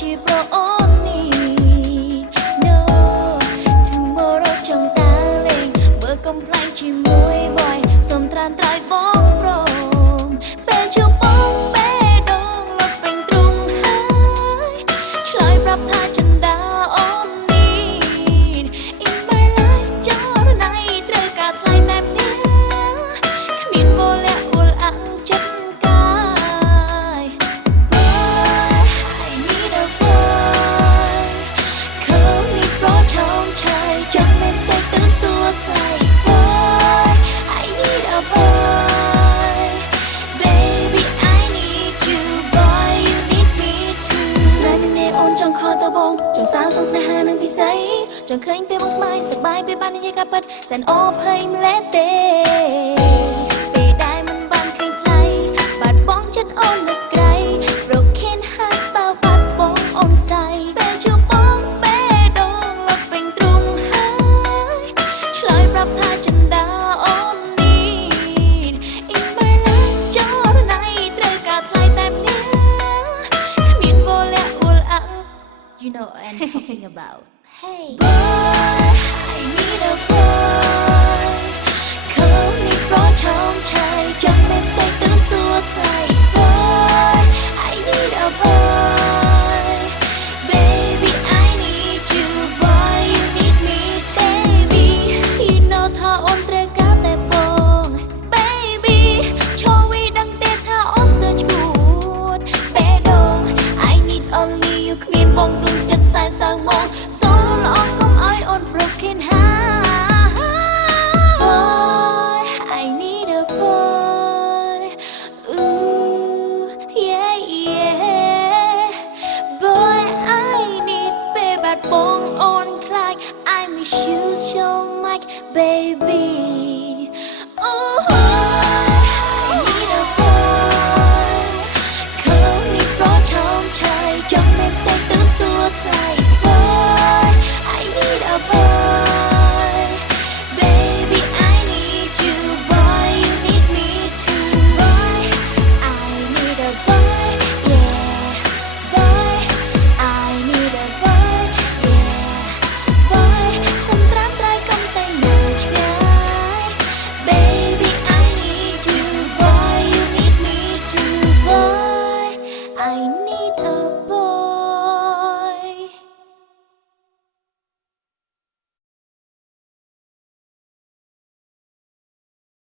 ជាប្រអូននេះ No tomorrow ចង់តើលេងបើកំ ប្លែងជាមួយបយសុំត្រានត្រៃបងព្រមពេលជួបបងបេះដូងលត់ពេញទ្រូងហើយឆ្លើយប្រាប់ថាចិន្តាអូននេះ In my life ចរណៃត្រូវការថ្លៃតែម្នាក់គ្មានវល់លាក់វល់អាំងចិត្តកាយ Boy I need a boy ខំនេះប្រឆោមឆាយចង់មេសេចទៅសួរថ្លៃ Boy I need a boy Baby I need you Boy you need me too ស្នេហ៍នេះអូនចង់ខលទៅបងចង់សាងសង់ស្នេហានឹងពិសេសចង់ឃើញពេលបងស្មាយសប្បាយពេលបាននិយាយការពិតសែនអភ័យម្លេះទេពេលដែលមិនបានឃើញថ្លៃបាត់បង់ចិត្តអូននៅក្រៃ Broken heart តើបាត់បង់អូនស្អីពេលជួបបងបេះដូងលត់ពេញទ្រូងហើយឆ្លើយប្រាប់ថាចិន្តាអូននេះ In my life ចរណៃត្រូវការថ្លៃតែម្នាក់គ្មានវល់លាក់វល់អាំង You know what I'm talking about Hey boy I need a boy ខំនេះប្រឆោមឆាយចង់មេសេចទៅសួរថ្លៃ Boy I need a boy Baby I need you Boy you need me too Baby you know ថាអូនត្រូវការតែបង Baby ឈរវីដឹងទេថាអូនស្ទើរឈួតបេះដូង I need only you គ្មានបងដួងចិត្តសែនសៅមកសូមល្អកុំឲ្យអូន broken heart Boy I need a boy Ooh yeah yeah Boy I need ពេលបាត់បងអូនខ្លាច I miss you so much baby